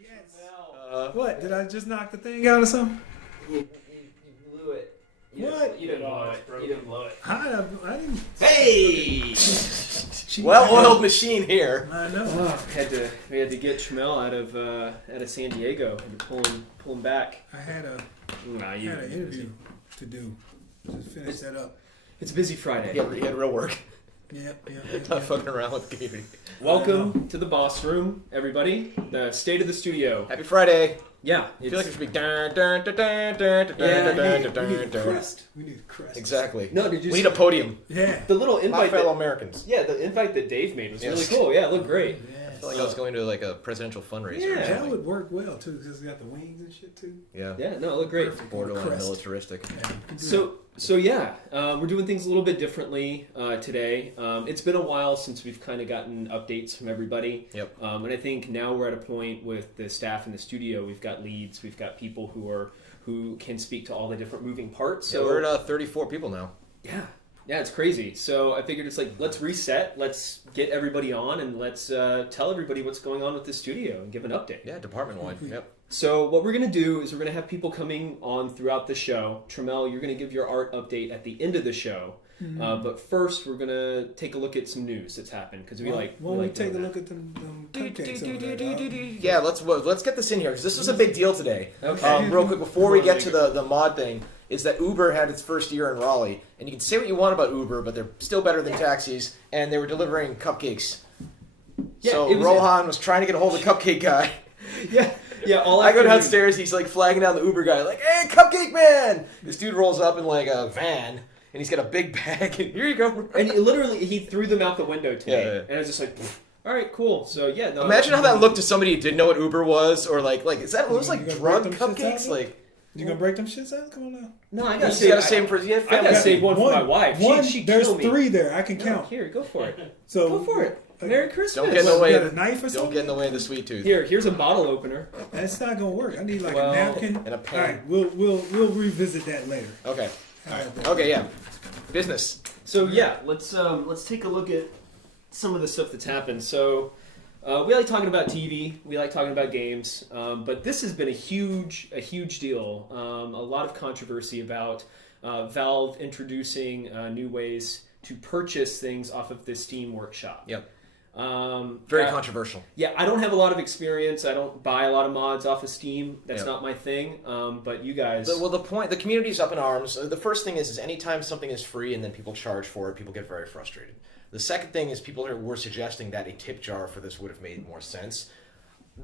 Yes. What? Did I just knock the thing out or something? You blew it. What? You didn't blow it. You didn't blow it. I didn't. Hey! She- Well-oiled machine here. I know. We had to get Tramell out of San Diego and pull him back. I had an interview to do. Just finish that up. It's a busy Friday. He had real work. Yep. Not fucking around with the community. Welcome to the boss room, everybody. The state of the studio. Happy Friday. Yeah, I feel like it should be We need a crest. We need a crest. Exactly. No, did you? We need a podium. Yeah. The little My invite. fellow Americans. The invite that Dave made was really Yes. cool. Yeah, it looked great. I feel like I was going to like a presidential fundraiser. Yeah. or That something. would work well too, because it's got the wings and shit too. Yeah. Yeah, no, it looked great. Perfect. Borderline Crest. militaristic. Yeah, we can do We're doing things a little bit differently today. It's been a while since we've kind of gotten updates from everybody. Yep. And I think now we're at a point with the staff in the studio. We've got leads. We've got people who can speak to all the different moving parts. So we're at 34 people now. Yeah, it's crazy. So I figured it's like, let's reset, let's get everybody on, and let's tell everybody what's going on with the studio and give an update. Yeah, department-wide. Yep. So what we're going to do is we're going to have people coming on throughout the show. Tramell, you're going to give your art update at the end of the show. Mm-hmm. But first, we're going to take a look at some news that's happened, because we like take a doing look at them cupcakes over there, dog? Yeah, let's get this in here because this was a big deal today. Okay. Real quick before we get to the mod thing, is that Uber had its first year in Raleigh, and you can say what you want about Uber, but they're still better than taxis, and they were delivering cupcakes. Yeah, So Rohan was trying to get a hold of the cupcake guy. Yeah, all I go downstairs, he's like flagging down the Uber guy, like, "Hey, cupcake man!" This dude rolls up in like a van, and he's got a big bag, and here you go. And he threw them out the window today, Yeah. and I was just like, all right, cool. So yeah, no, Imagine how that looked to somebody who didn't know what Uber was, or like is that those You like gonna drug break them shits cupcakes? out? Like, You gonna break them shits out? Come on now. No, I you gotta gotta save for I gotta save one for my wife. She There's killed me. 3 there. I can No, count. here, go for it. So Go for it. Merry Christmas. Don't get in the You way. got a knife or Don't something? get in the way of the sweet tooth. Here's a bottle opener. That's not gonna work. I need like Well, a napkin and a pen. All right, we'll revisit that later. Okay. All right. Okay. Yeah. Business. So yeah, let's take a look at some of the stuff that's happened. So we like talking about TV, we like talking about games, but this has been a huge deal. A lot of controversy about Valve introducing new ways to purchase things off of the Steam Workshop. Yep. Very that- controversial. Yeah, I don't have a lot of experience. I don't buy a lot of mods off of Steam. That's Yep. not my thing. But you guys, The community's up in arms. The first thing is anytime something is free and then people charge for it, people get very frustrated. The second thing is people were suggesting that a tip jar for this would have made more sense.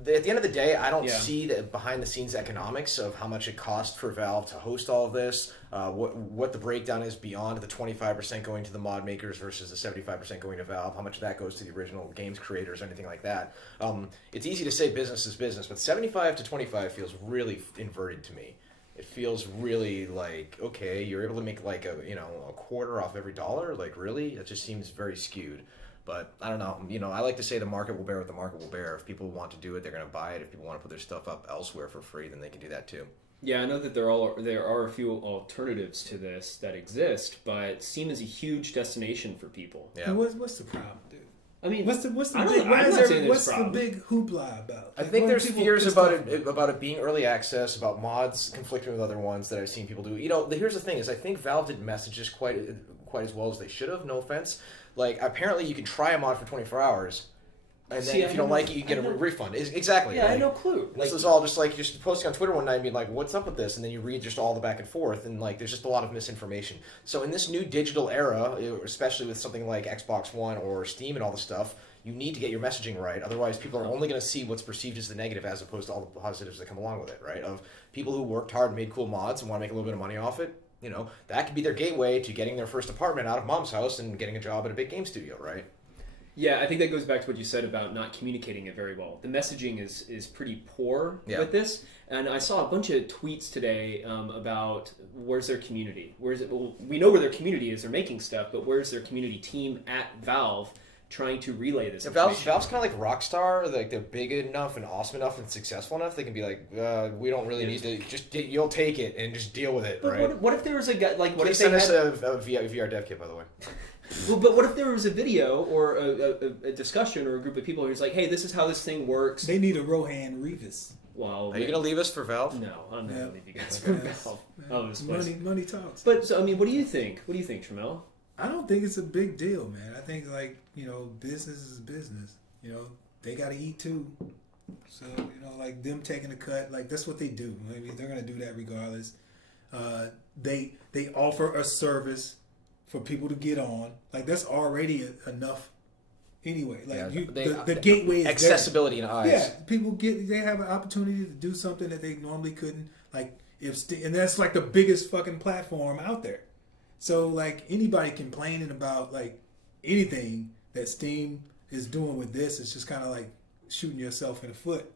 At the end of the day, I don't see the behind-the-scenes economics of how much it cost for Valve to host all of this, what the breakdown is beyond the 25% going to the mod makers versus the 75% going to Valve, how much of that goes to the original games creators, or anything like that. It's easy to say business is business, but 75 to 25 feels really inverted to me. It feels really like, okay, you're able to make like a quarter off every dollar? Like, really? It just seems very skewed. But I don't know. I like to say the market will bear what the market will bear. If people want to do it, they're going to buy it. If people want to put their stuff up elsewhere for free, then they can do that too. yeah, I know that there are a few alternatives to this that exist, but Steam is a huge destination for people. Yeah. And what's the problem, dude? I mean, What's the I don't- big? I'm Why not is saying there, there's what's the problems. big hoopla about? I Like, think why are there's people fears pissed about off it being early access, about mods conflicting with other ones that I've seen people do. Here's the thing: is I think Valve did messages quite as well as they should have. No offense. Like, apparently you can try a mod for 24 hours, and then if you don't like it, you can get a refund. Exactly. Yeah, I like, had no clue. This is all just like just posting on Twitter one night and being like, "What's up with this?" And then you read just all the back and forth, and like there's just a lot of misinformation. So in this new digital era, especially with something like Xbox One or Steam and all the stuff, you need to get your messaging right. Otherwise, people are only going to see what's perceived as the negative, as opposed to all the positives that come along with it. Right? Of people who worked hard and made cool mods and want to make a little bit of money off it. That could be their gateway to getting their first apartment out of mom's house and getting a job at a big game studio. Right? Yeah, I think that goes back to what you said about not communicating it very well. The messaging is pretty poor with this, and I saw a bunch of tweets today about where's their community? Well, we know where their community is. They're making stuff, but where's their community team at Valve trying to relay this information? Valve's kind of like Rockstar. Like, they're big enough and awesome enough and successful enough. They can be like, we don't really need to. You'll take it and just deal with it, But right? what if there was a guy like? What Please if they send us had... a VR dev kit, by the way. Well, but what if there was a video or a discussion or a group of people who's like, hey, this is how this thing works. They need a Rohan Revis. Well, are you going to leave us for Valve? No, I'm not going to leave you guys for Valve. Oh, money talks. But, so, I mean, what do you think? What do you think, Tramell? I don't think it's a big deal, man. I think, like, business is business. They got to eat too. So, like them taking a cut, like that's what they do. I mean, they're going to do that regardless. They offer a service for people to get on. Like that's already enough anyway. Like the gateway is accessibility in eyes. Yeah, people they have an opportunity to do something that they normally couldn't. Like and that's like the biggest fucking platform out there. So like anybody complaining about like anything that Steam is doing with this, it's just kind of like shooting yourself in the foot,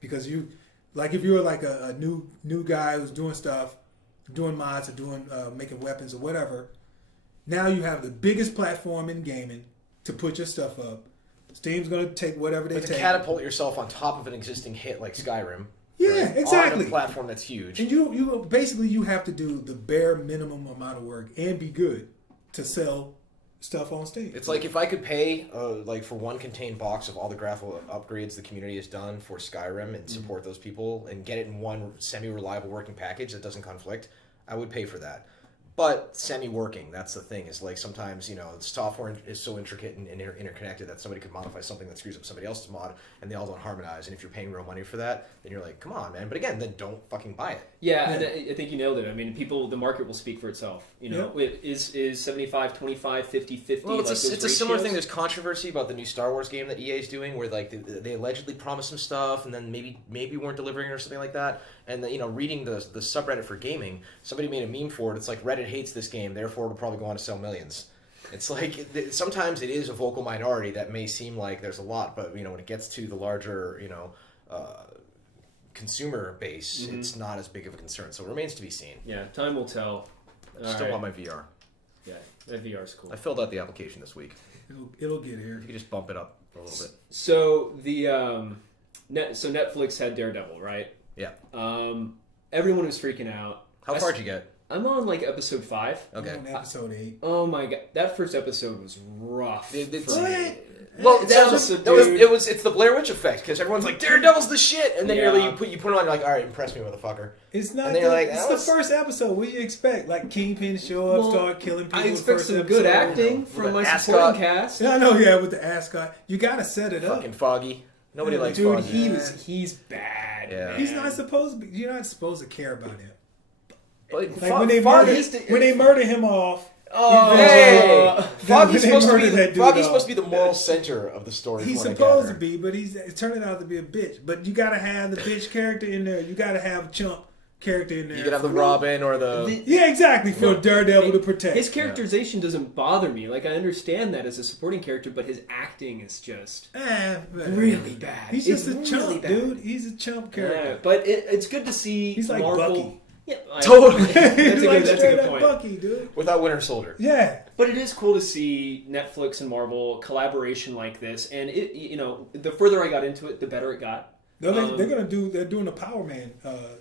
because you like if you're like a new guy who's doing stuff, doing mods or doing making weapons or whatever. Now you have the biggest platform in gaming to put your stuff up. Steam's going to take whatever they take. To catapult yourself on top of an existing hit like Skyrim. Yeah, right? exactly. On a platform that's huge. And you basically you have to do the bare minimum amount of work and be good to sell stuff on Steam. It's like if I could pay like for one contained box of all the graphical upgrades the community has done for Skyrim and support those people and get it in one semi-reliable working package that doesn't conflict, I would pay for that. But semi-working, that's the thing, is like sometimes, the software is so intricate and interconnected that somebody could modify something that screws up somebody else's mod and they all don't harmonize. And if you're paying real money for that, then you're like, come on, man. But again, then don't fucking buy it. Yeah, and I think you nailed it. I mean, the market will speak for itself. Is 75, 25, 50, 50. Well, it's a similar thing. There's controversy about the new Star Wars game that EA is doing where like they allegedly promised some stuff and then maybe weren't delivering or something like that. And reading the subreddit for gaming, somebody made a meme for it. It's like Reddit hates this game, therefore it'll probably go on to sell millions. It's like sometimes it is a vocal minority that may seem like there's a lot, but when it gets to the larger consumer base, it's not as big of a concern. So it remains to be seen. Yeah, time will tell. Still want my VR. Yeah, that VR's cool. I filled out the application this week. It'll get here. You can just bump it up a little bit. So Netflix had Daredevil, right? Yeah. Everyone was freaking out. How far did you get? I'm on like episode 5. Okay. I'm on episode 8. Oh my god, that first episode was rough. Well, it's the Blair Witch effect, because everyone's like, Daredevil's the shit, and then you put it on, you're like, all right, impress me, motherfucker. It's not. It's the first episode. What do you expect? Like Kingpin show up, start killing people. I expect some good acting from my supporting cast. I know, yeah, with the ascot, you gotta set it up. Fucking Foggy. Nobody likes dude, Foggy. He's bad. Yeah. Man. He's not supposed to be. You're not supposed to care about him. But Like when they murder him off. Foggy's supposed to be the moral center of the story. He's supposed to be, but he's turning out to be a bitch. But you gotta have the bitch character in there. You gotta have a chump character in there. You could have the Robin or yeah, exactly, for Daredevil to protect. His characterization doesn't bother me. Like, I understand that as a supporting character, but his acting is just really bad. He's just a chump, dude. He's a chump character. Yeah, but it's good to see he's like Marvel. Bucky. Yeah, totally. That's a good point. Bucky, dude. Without Winter Soldier. Yeah. But it is cool to see Netflix and Marvel collaboration like this, and the further I got into it, the better it got. They're doing a Power Man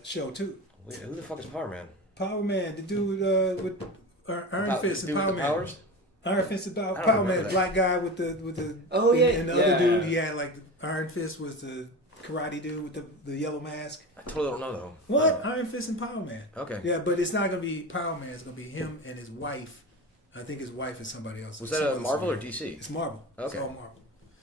show too. Wait, who the fuck is Power Man? Power Man, the dude with Iron Fist and Power Man. Powers? Iron Fist and Power Man, black guy with the and the other dude he had like Iron Fist was the karate dude with the yellow mask. I totally don't know though. What? Iron Fist and Power Man. Okay. Yeah, but it's not gonna be Power Man. It's gonna be him and his wife. I think his wife is somebody else. Was that a Marvel or DC? It's Marvel. Okay. It's all Marvel.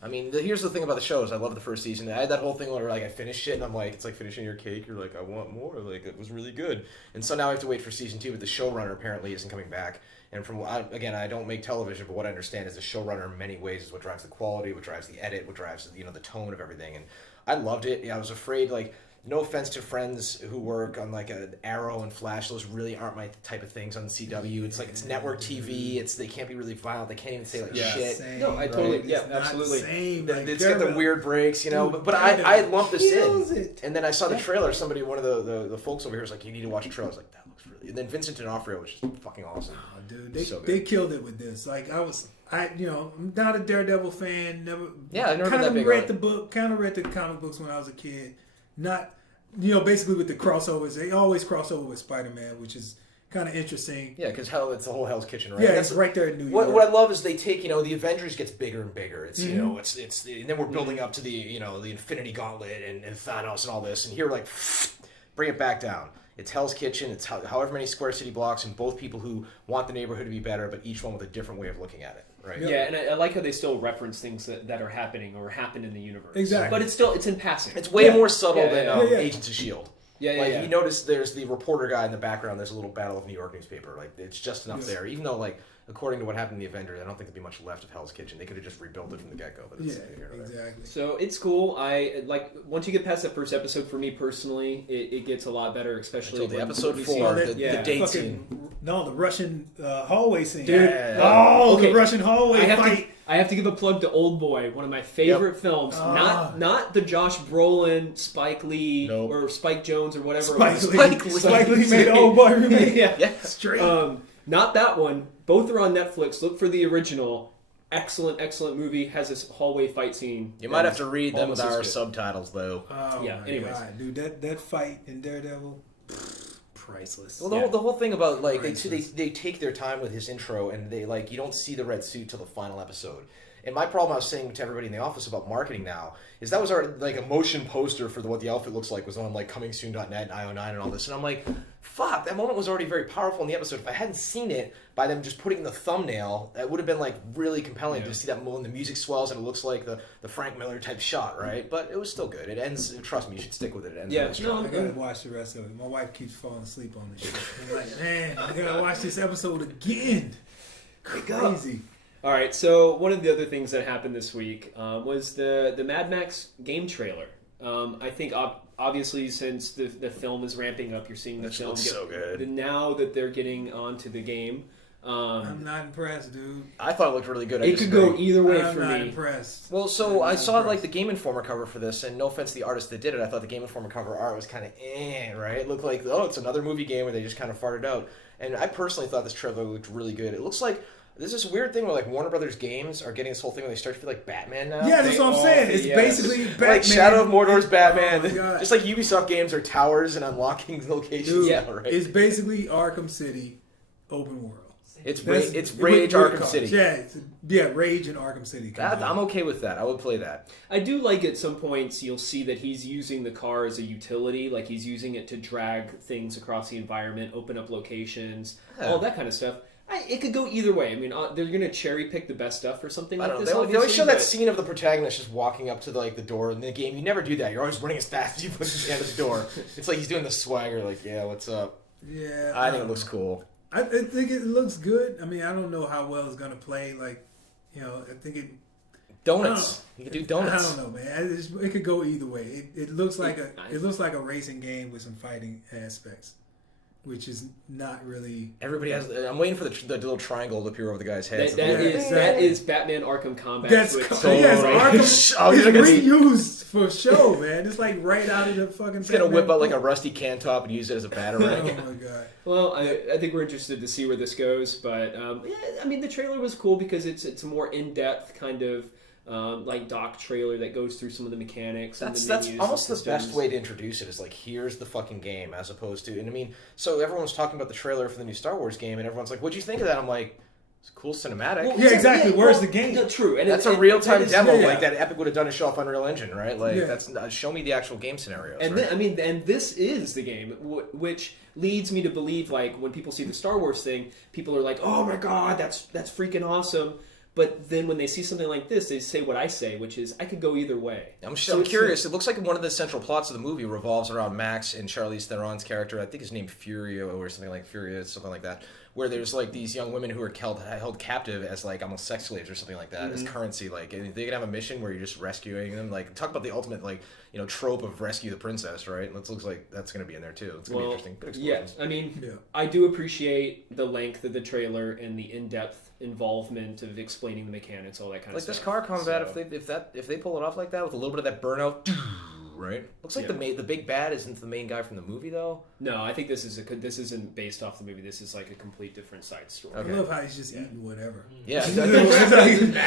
I mean, here's the thing about the shows. I love the first season. I had that whole thing where like I finished it and I'm like, it's like finishing your cake. You're like, I want more. Like it was really good. And so now I have to wait for season 2. But the showrunner apparently isn't coming back. And I don't make television, but what I understand is the showrunner in many ways is what drives the quality, what drives the edit, what drives the tone of everything. And I loved it. Yeah, I was afraid like. No offense to friends who work on like an Arrow and Flash; those really aren't my type of things on CW. It's like it's network TV. They can't be really violent. They can't even say like shit. Same, no, I totally right? absolutely. It's got the weird breaks, Dude, But I lumped this in, it. and then I saw the trailer. One of the folks over here was like, "You need to watch the trailer." I was like, "That looks really." And then Vincent D'Onofrio was just fucking awesome. Oh, dude, they killed it with this. Like I'm not a Daredevil fan. I never kind been of that big read on the book. Kind of read the comic books when I was a kid. Not, basically with the crossovers, they always cross over with Spider-Man, which is kind of interesting. Yeah, because it's the whole Hell's Kitchen, right? Yeah, it's right there in New York. What I love is they take, the Avengers gets bigger and bigger. It's it's and then we're building up to the the Infinity Gauntlet and Thanos and all this, and here like bring it back down. It's Hell's Kitchen. It's however many Square City blocks, and both people who want the neighborhood to be better, but each one with a different way of looking at it. Right. Yeah, and I like how they still reference things that are happening or happen in the universe. Exactly. But it's in passing. It's way more subtle than yeah. Agents of S.H.I.E.L.D. Yeah. You notice there's the reporter guy in the background. There's a little Battle of New York newspaper. Like it's just enough there. Even though according to what happened in the Avengers, I don't think there'd be much left of Hell's Kitchen. They could have just rebuilt it from the get-go. But it's exactly. So it's cool. I once you get past that first episode, for me personally, it gets a lot better, especially until the episode 4, the date scene. No, the Russian hallway scene. Dude, the Russian hallway fight. I have to give a plug to Old Boy, one of my favorite films. Not the Josh Brolin, Spike Lee, or Spike Jones or whatever. Spike Lee made Old Boy remake. Yeah, straight. Not that one. Both are on Netflix. Look for the original. Excellent movie. Has this hallway fight scene. You might have to read them with our subtitles, though. Oh yeah. Anyways, God, dude, that fight in Daredevil. Priceless. Well, the whole thing about they take their time with his intro, and they you don't see the red suit till the final episode. And my problem I was saying to everybody in the office about marketing now is that was our a motion poster for what the outfit looks like was on comingsoon.net and IO9 and all this, and I'm like, fuck, that moment was already very powerful in the episode. If I hadn't seen it by them just putting the thumbnail, that would have been really compelling to see that moment. The music swells and it looks like the Frank Miller type shot, right? But it was still good. It ends. Trust me, you should stick with it. It ends really strong. I gotta watch the rest of it. My wife keeps falling asleep on this shit. I'm like, man, I gotta watch this episode again. Crazy. All right, so one of the other things that happened this week was the Mad Max game trailer. I think obviously since the film is ramping up, you're seeing the film get so good. Now that they're getting onto the game. I'm not impressed, dude. I thought it looked really good. It could go either way for me. I'm not impressed. Well, so I saw the Game Informer cover for this, and no offense to the artist that did it, I thought the Game Informer cover art was kind of right? It looked like, it's another movie game where they just kind of farted out. And I personally thought this trailer looked really good. It looks like there's this weird thing where Warner Brothers games are getting this whole thing where they start to feel like Batman now. Yeah, that's what I'm saying. It's basically Batman. Like Shadow of Mordor's Batman. Oh, just like Ubisoft games are towers and unlocking locations. Dude, now, right? It's basically Arkham City open world. It's Rage Arkham City. Yeah, Rage and Arkham City. I'm okay with that. I would play that. I do like at some points you'll see that he's using the car as a utility, like he's using it to drag things across the environment, open up locations, all that kind of stuff. It could go either way. I mean, they're going to cherry pick the best stuff for something like this. They always show that scene of the protagonist just walking up to the door in the game. You never do that. You're always running as fast as you put your hand at the door. It's like he's doing the swagger, yeah, what's up? Yeah, I think it looks cool. I think it looks good. I mean, I don't know how well it's going to play. I think it... Donuts. You could do donuts. I don't know, man. It could go either way. It looks like a racing game with some fighting aspects, which is not really. Everybody has. I'm waiting for the little triangle to appear over the guy's head. That is Batman Arkham Combat. That's Arkham. It's reused for show, man. It's right out of the fucking. He's gonna whip out a rusty can top and use it as a batarang. Oh my god. Well, I think we're interested to see where this goes, but I mean the trailer was cool because it's a more in-depth kind of. Doc trailer that goes through some of the mechanics. That's almost the best way to introduce it. Is here's the fucking game, as opposed to. And I mean, so everyone's talking about the trailer for the new Star Wars game, and everyone's like, "What'd you think of that?" I'm like, "It's a cool cinematic." Well, yeah, exactly. Where's the game? No, true. And that's a real-time demo, that Epic would have done to show off Unreal Engine, right? That's show me the actual game scenarios. And right? and this is the game, which leads me to believe when people see the Star Wars thing, people are like, "Oh my god, that's freaking awesome." But then when they see something like this, they say what I say, which is, I could go either way. I'm curious. It looks like one of the central plots of the movie revolves around Max and Charlize Theron's character. I think his name Furio or something like Furia, something like that. Where there's these young women who are held captive as almost sex slaves or something like that, as currency. And they can have a mission where you're just rescuing them. Talk about the ultimate trope of rescue the princess, right? It looks like that's going to be in there too. It's going to be interesting. Good explosions. Yeah, I mean, I do appreciate the length of the trailer and the in-depth involvement of explaining the mechanics, all that kind of stuff. This car combat, if they pull it off like that with a little bit of that burnout, right? right? Looks like Yeah. the big bad isn't the main guy from the movie though. No, I think this isn't based off the movie. This is like a complete different side story. Okay. I love how he's just eating whatever. Yeah,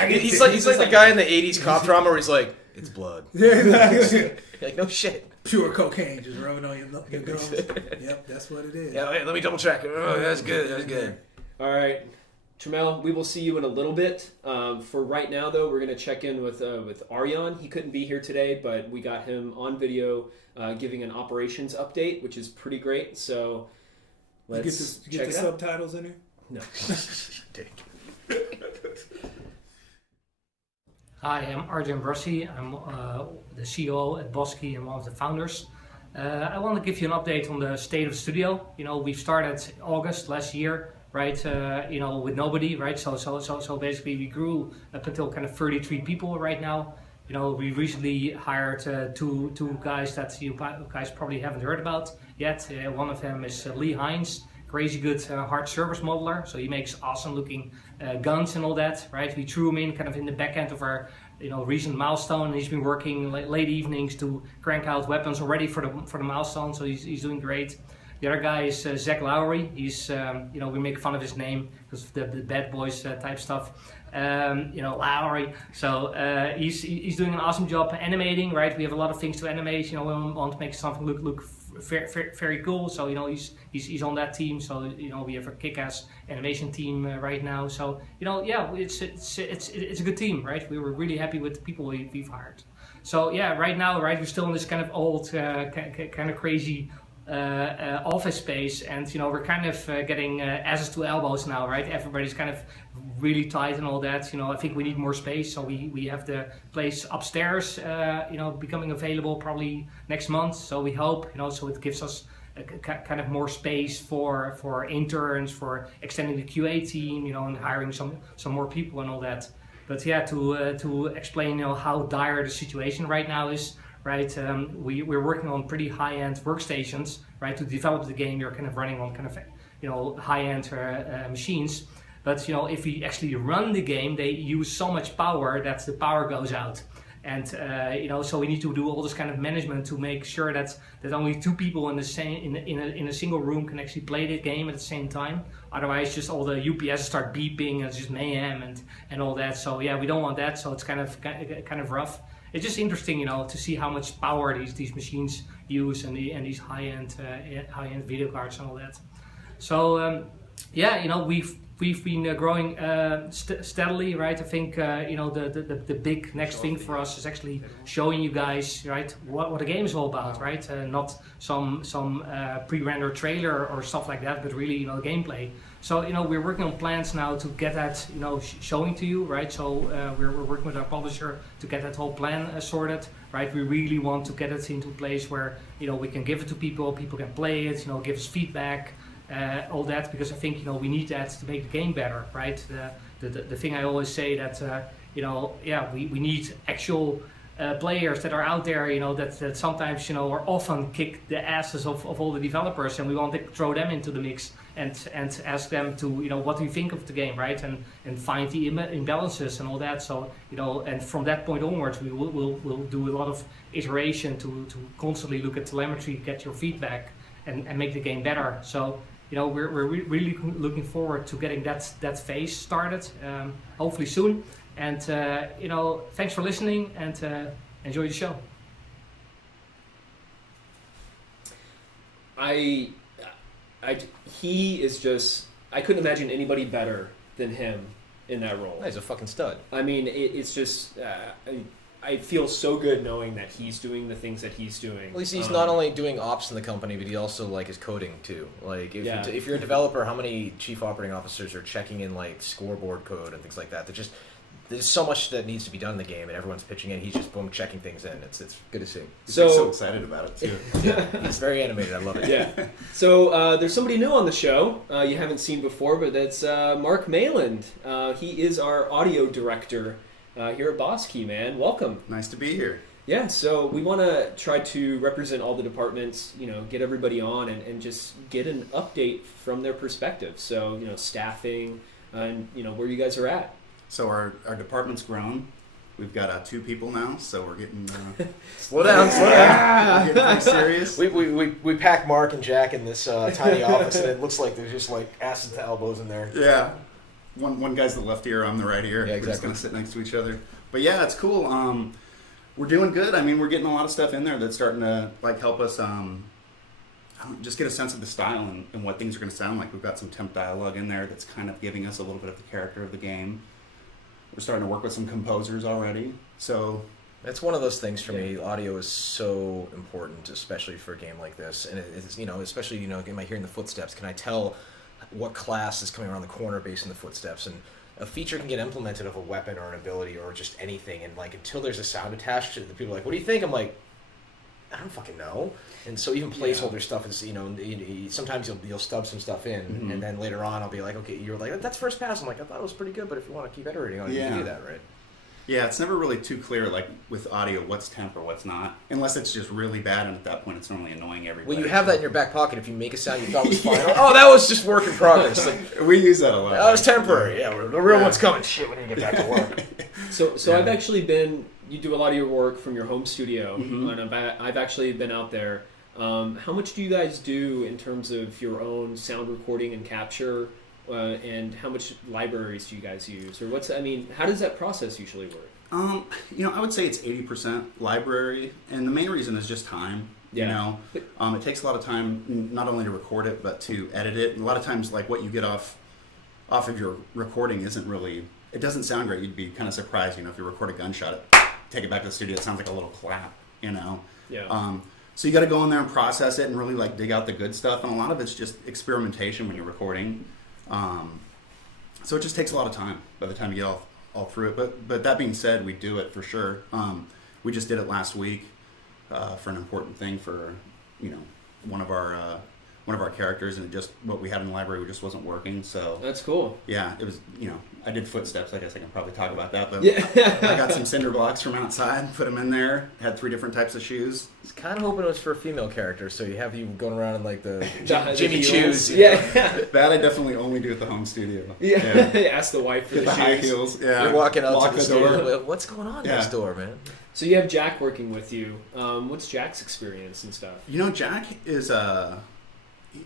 He's he's like the guy in the '80s cop drama where he's like, "It's blood." like Like, no shit. pure cocaine just rubbing on your gums. Yep, that's what it is. Yeah, wait, let me double check. Oh, that's good. That's good. All right, Tramell, we will see you in a little bit. For right now, though, we're going to check in with Arjan. He couldn't be here today, but we got him on video giving an operations update, which is pretty great. So let's You get the subtitles in there? No. Dick. Hi, I'm Arjan Brussi. I'm the CEO at Bosky and one of the founders. I want to give you an update on the state of the studio. You know, we started August last year, right? You know, with nobody, right? So basically, we grew up until kind of 33 people right now. You know, we recently hired two guys that you guys probably haven't heard about yet. One of them is Lee Hines, crazy good hard service modeler. So he makes awesome looking guns and all that, right? We threw him in kind of in the back end of our recent milestone. He's been working late evenings to crank out weapons already for the milestone. So he's doing great. The other guy is Zach Lowry. He's we make fun of his name because of the Bad Boys type stuff. Lowry. So he's doing an awesome job animating, right? We have a lot of things to animate. You know, we want to make something look very cool. So he's on that team. So we have a kick-ass animation team right now. So it's a good team, right? We were really happy with the people we've hired. So yeah, right now, right, we're still in this kind of old, kind of crazy office space, and we're kind of getting asses to elbows now, right? Everybody's kind of really tight and all that. I think we need more space, so we have the place upstairs becoming available probably next month. So we hope so it gives us kind of more space for interns, for extending the QA team, and hiring some more people and all that. But yeah, to explain how dire the situation right now is. Right, we're working on pretty high-end workstations, right? To develop the game, you're kind of running on kind of high-end machines. But if we actually run the game, they use so much power that the power goes out. And so we need to do all this kind of management to make sure that only two people in the same in a single room can actually play the game at the same time. Otherwise, just all the UPS start beeping and it's just mayhem and all that. So yeah, we don't want that. So it's kind of rough. It's just interesting, to see how much power these machines use and these high-end video cards and all that. So we've been growing steadily, right? I think the big next thing for us is actually showing you guys, right, what the game is all about, right? Not some pre-rendered trailer or stuff like that, but really gameplay. So we're working on plans now to get that showing to you, right? So we're working with our publisher to get that whole plan sorted, right? We really want to get it into a place where we can give it to people can play it, give us feedback, all that, because I think we need that to make the game better, right? The thing I always say that we need actual players that are out there, that sometimes or often kick the asses of all the developers, and we want to throw them into the mix and ask them to what do you think of the game, right? And find the imbalances and all that. So and from that point onwards, we'll do a lot of iteration to constantly look at telemetry, get your feedback, and make the game better. So we're really looking forward to getting that phase started, hopefully soon. And thanks for listening, and enjoy the show. He is just, I couldn't imagine anybody better than him in that role. He's a fucking stud. I mean, it's just, I feel so good knowing that he's doing the things that he's doing. At least he's not only doing ops in the company, but he also is coding too. Like if you're a developer, how many chief operating officers are checking in scoreboard code and things like that? There's so much that needs to be done in the game, and everyone's pitching in. He's just checking things in. It's good to see. He's so excited about it too. Yeah, he's very animated. I love it. Yeah. So there's somebody new on the show you haven't seen before, but that's Marc Mailand. He is our audio director here at Bosky, man. Welcome. Nice to be here. Yeah, so we want to try to represent all the departments, get everybody on and just get an update from their perspective. So, staffing and, where you guys are at. So our department's grown. We've got 2 people now, so we're getting Slow down. we're getting pretty serious. We packed Mark and Jack in this tiny office, and it looks like there's just like asses to elbows in there. Yeah. One guy's the left ear, I'm the right ear. Yeah, We're just exactly. gonna sit next to each other. But yeah, it's cool. We're doing good. I mean, we're getting a lot of stuff in there that's starting to like help us just get a sense of the style and what things are going to sound like. We've got some temp dialogue in there that's kind of giving us a little bit of the character of the game. We're starting to work with some composers already. So That's one of those things for me. Audio is so important, especially for a game like this. And it's, especially, am I hearing the footsteps? Can I tell what class is coming around the corner based on the footsteps? And a feature can get implemented of a weapon or an ability or just anything. And like, until there's a sound attached to it, the people are like, what do you think? I'm like, I don't fucking know. And so even placeholder stuff is, sometimes you'll stub some stuff in, and then later on I'll be like, okay, you're like, that's first pass. I'm like, I thought it was pretty good, but if you want to keep iterating on it, you can do that, right? yeah, it's never really too clear, like with audio, what's temp or what's not, unless it's just really bad, and at that point, it's normally annoying everybody. Well, you have that in your back pocket. If you make a sound you thought was fine, oh, that was just work in progress. Like, We use that a lot. that was temporary. Yeah, the real one's coming. Shit, we need to get back to work. So I've actually been. You do a lot of your work from your home studio, and I've actually been out there. How much do you guys do in terms of your own sound recording and capture, and how much libraries do you guys use, or how does that process usually work? I would say it's 80% library, and the main reason is just time. Yeah. It takes a lot of time not only to record it but to edit it. And a lot of times, like what you get off of your recording isn't really. It doesn't sound great. You'd be kind of surprised, if you record a gunshot, take it back to the studio, it sounds like a little clap. Yeah. So you got to go in there and process it and really like dig out the good stuff. And a lot of it's just experimentation when you're recording. So it just takes a lot of time by the time you get all through it. But that being said, we do it for sure. We just did it last week for an important thing for one of our characters, and what we had in the library just wasn't working. So That's cool. yeah, it was. I did footsteps. I guess I can probably talk about that. But Yeah. I got some cinder blocks from outside, put them in there. Had 3 different types of shoes. I was kind of hoping it was for a female character, so you have you going around in like the The Jimmy heels. Choos. Yeah. That I definitely only do at the home studio. Yeah. Ask the wife for Get the the high shoes. heels. Yeah. You're walking out Lock to the the door. store. What's going on next door, man? So you have Jack working with you. What's Jack's experience and stuff? Jack is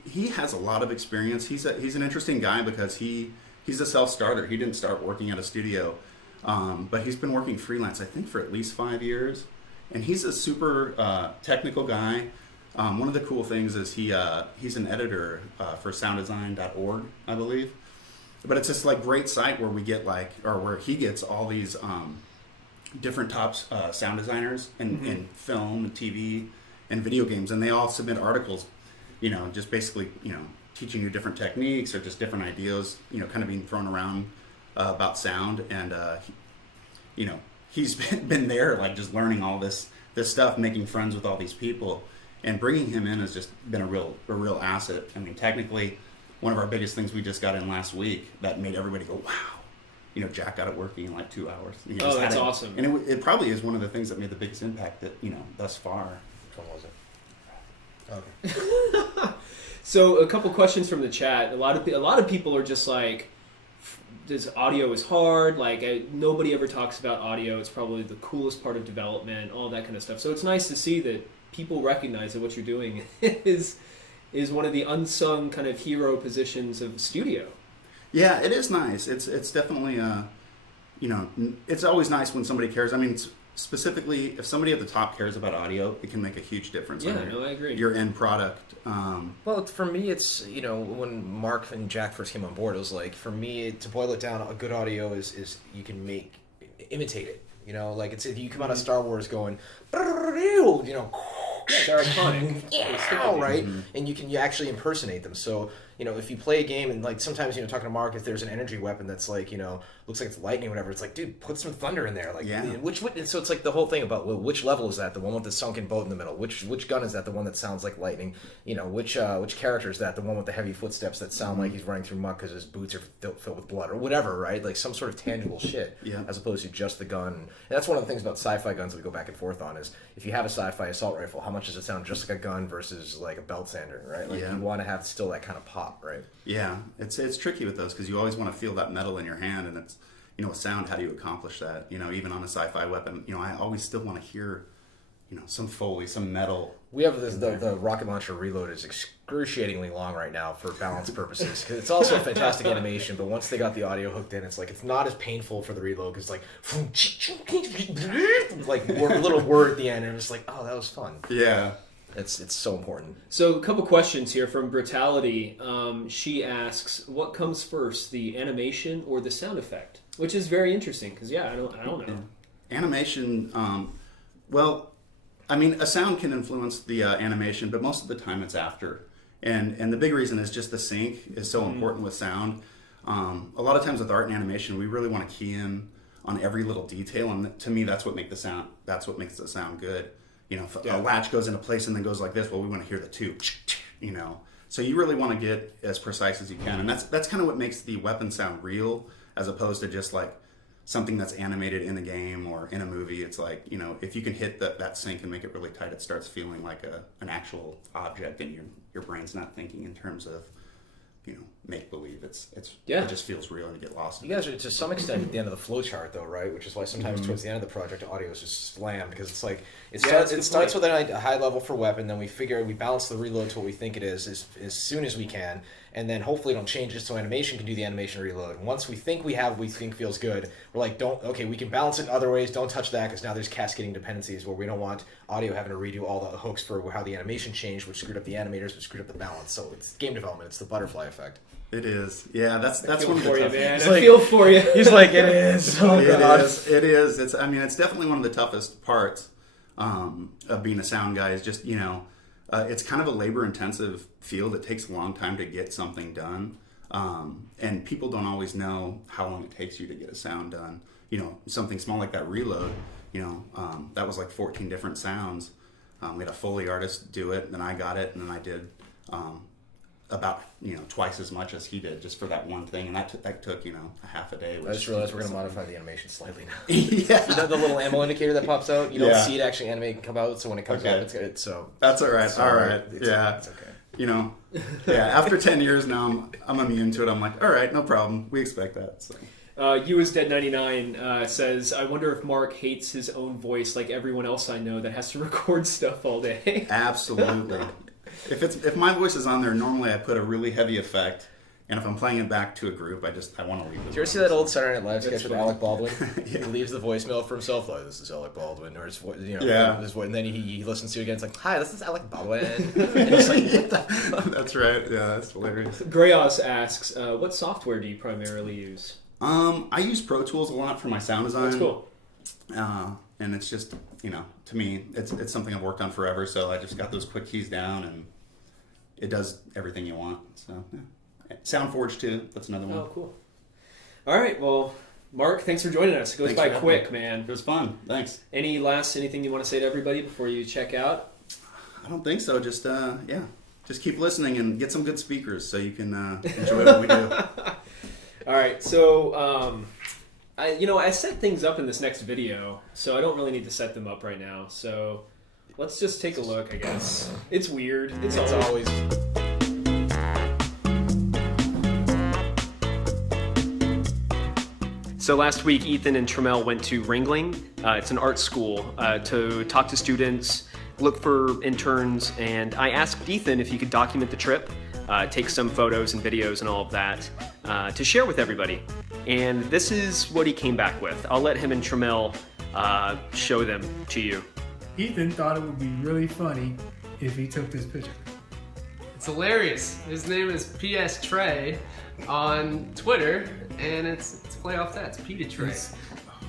he has a lot of experience. He's an interesting guy because he's a self-starter. He didn't start working at a studio, but he's been working freelance, I think, for at least 5 years. And he's a super technical guy. One of the cool things is he's an editor for sounddesign.org, I believe. But it's this like great site where we get where he gets all these different top sound designers in film and TV and video games, and they all submit articles, just basically, teaching you different techniques or just different ideas, kind of being thrown around about sound. And he's been there, like just learning all this stuff, making friends with all these people, and bringing him in has just been a real asset. I mean, technically, one of our biggest things we just got in last week that made everybody go, wow. Jack got it working in like 2 hours. He just That's had it. awesome. And it probably is one of the things that made the biggest impact that, thus far. Which one was it? Okay. So a couple questions from the chat. A lot of people are just like, this audio is hard. Like nobody ever talks about audio. It's probably the coolest part of development. All that kind of stuff. So it's nice to see that people recognize that what you're doing is one of the unsung kind of hero positions of the studio. Yeah, it is nice. It's definitely it's always nice when somebody cares. I mean, specifically, if somebody at the top cares about audio, it can make a huge difference. Yeah, on I agree. Your end product. Well, for me, it's, when Marc and Jack first came on board, it was like, for me, to boil it down, a good audio is you can imitate it. Like it's if you come out of Star Wars going, They're iconic. Yeah, right? And you actually impersonate them. So, if you play a game and like sometimes, talking to Marc, if there's an energy weapon that's like, looks like it's lightning or whatever, it's like, dude, put some thunder in there. Like, so it's like the whole thing about, well, which level is that? The one with the sunken boat in the middle? Which gun is that? The one that sounds like lightning? Which character is that? The one with the heavy footsteps that sound like he's running through muck because his boots are filled with blood or whatever, right? Like some sort of tangible shit, as opposed to just the gun. And that's one of the things about sci-fi guns that we go back and forth on is if you have a sci-fi assault rifle, how much does it sound just like a gun versus like a belt sander, right? Like you want to have still that kind of pop, right? Yeah, it's tricky with those because you always want to feel that metal in your hand, and with sound, how do you accomplish that? Even on a sci-fi weapon, I always still want to hear, some Foley, some metal. We have the rocket launcher reload is excruciatingly long right now for balance purposes. 'Cause it's also a fantastic animation, but once they got the audio hooked in, it's like it's not as painful for the reload because like a little word at the end, and it's like, oh, that was fun. Yeah. It's so important. So a couple questions here from Brutality. She asks, what comes first, the animation or the sound effect? Which is very interesting because I don't know. Animation, well, I mean, a sound can influence the animation, but most of the time it's after. And the big reason is just the sync is so important with sound. A lot of times with art and animation, we really want to key in on every little detail, and to me, that's what makes the sound good. If a latch goes into place and then goes like this, well, we want to hear the two, So you really want to get as precise as you can, and that's kind of what makes the weapon sound real, as opposed to just like something that's animated in a game or in a movie. It's like, if you can hit that sync and make it really tight, it starts feeling like an actual object, and your brain's not thinking in terms of, make believe. It just feels real, and you get lost in You guys are to some extent at the end of the flow chart, though, right? Which is why sometimes towards the end of the project, audio is just slammed because it's like it starts with a high level for weapon, then we balance the reload to what we think it is as soon as we can, and then hopefully don't change it so animation can do the animation reload. And once we think we have what we think feels good, we're like, we can balance it in other ways. Don't touch that because now there's cascading dependencies where we don't want audio having to redo all the hooks for how the animation changed, which screwed up the animators, which screwed up the balance. So it's game development. It's the butterfly effect. It is. Yeah, that's one of the for you, toughest. man. He's I like- feel for you. He's like, it is. Oh, God. It is. It's definitely one of the toughest parts of being a sound guy. Is just it's kind of a labor-intensive field. It takes a long time to get something done, and people don't always know how long it takes you to get a sound done. Something small like that reload. That was like 14 different sounds. We had a Foley artist do it, and then I got it, and then I did about twice as much as he did just for that one thing, and that took a half a day. I just realized we're going to modify the animation slightly now. Yeah. The little ammo indicator that pops out, you don't see it actually animate and come out, so when it comes Okay. up, it's so... That's all right. All right. It's okay. After 10 years now, I'm immune to it. I'm like, all right, no problem. We expect that. So. You as Dead 99 says, I wonder if Marc hates his own voice like everyone else I know that has to record stuff all day. Absolutely. If my voice is on there, normally I put a really heavy effect, and if I'm playing it back to a group, I want to leave it. Did you ever see that old Saturday Night Live sketch with funny. Alec Baldwin? Yeah. He leaves the voicemail for himself, like, this is Alec Baldwin, or his voice, Yeah. his voice, and then he listens to it again, it's like, hi, this is Alec Baldwin. And he's like, what the fuck? That's right. Yeah, that's hilarious. Grayos asks, what software do you primarily use? I use Pro Tools a lot for my sound design. That's cool. And it's just, to me, it's something I've worked on forever, so I just got those quick keys down, and it does everything you want. So, yeah. SoundForge, too. That's another one. Oh, cool. All right, well, Marc, thanks for joining us. It goes Thanks by for having quick, me. man. It was fun. Thanks. Anything you want to say to everybody before you check out? I don't think so. Just, just keep listening and get some good speakers so you can enjoy what we do. All right, so I set things up in this next video, so I don't really need to set them up right now. So let's just take a look, I guess. It's weird. It's always... So last week, Ethan and Tramell went to Ringling. It's an art school to talk to students, look for interns, and I asked Ethan if he could document the trip, take some photos and videos and all of that to share with everybody. And this is what he came back with. I'll let him and Tramell show them to you. Ethan thought it would be really funny if he took this picture. It's hilarious. His name is PS Trey on Twitter, and it's play off that. It's Peta Trey. It's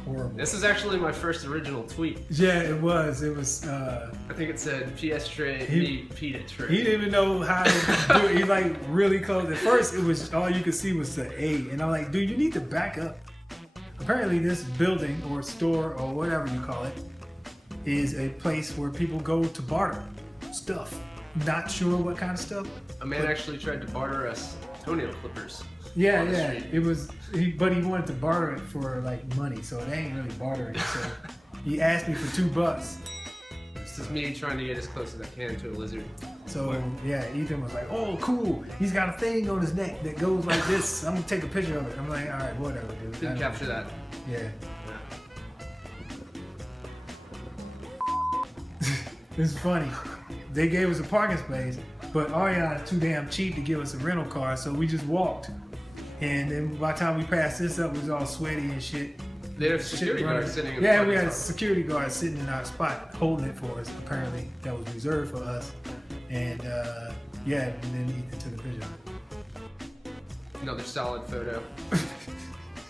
horrible. This is actually my first original tweet. Yeah, it was. It was. I think it said PS Trey He- Peta Trey. He didn't even know how to do it. He like really close. At first, it was all you could see was the A, and I'm like, dude, you need to back up. Apparently, this building or store or whatever you call it is a place where people go to barter stuff. Not sure what kind of stuff. A man actually tried to barter us toenail clippers. Yeah, on the yeah. street. It was, but he wanted to barter it for like money, so it ain't really bartering. So he asked me for $2. This is me trying to get as close as I can to a lizard. So yeah, Ethan was like, "Oh, cool! He's got a thing on his neck that goes like this. I'm gonna take a picture of it." I'm like, "All right, whatever, dude." Didn't capture that. Yeah. It's funny. They gave us a parking space, but Arjan is too damn cheap to give us a rental car, so we just walked. And then by the time we passed this up, we was all sweaty and shit. They had a security guard sitting in the Yeah, we parking had a lot. security guard sitting in our spot, holding it for us. Apparently, that was reserved for us. And yeah, and then Ethan took a picture. Another solid photo.